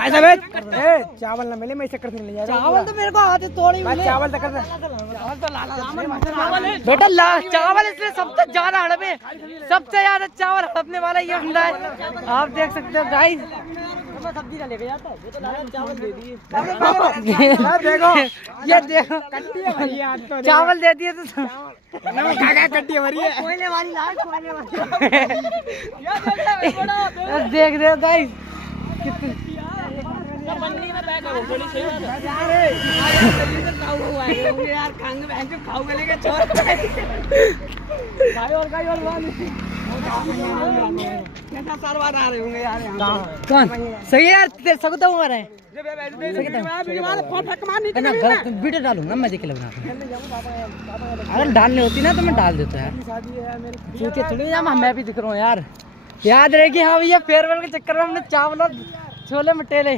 भाई साहब ए चावल ना मिले मैं इसे कर नहीं जा रहा चावल तो मेरे को आते थोड़ी मिले। चावल तक बेटा ला चावल इसलिए सबसे ज्यादा हड़पे, सबसे ज्यादा चावल हड़पने वाला ये बंदा है। आप देख सकते हो गाइस। मैं सब्जी ना लेके जाता ये तो लाला चावल दे दिए। देखो ये देखो कट्टी है भैया आज तो चावल दे दिए तो खा कट्टी है भरी है कोयले वाली लाल कोयले वाली। देख रहे हो गाइस कितनी यार खाएंगे बहन खाओगे लेके छोड़ साल बाद आ रहे होंगे यार। कौन सही है यार तेरे सगुता उम्र है वीडियो डालूंगा मैं देख लगा। अगर डालनी होती ना तो मैं डाल देता यार। चूतिया थोड़ी ना मैं भी दिख रहा हूँ यार। याद रहे कि हाँ भैया फेयरवेल के चक्कर में हमने चावल और छोले मटेले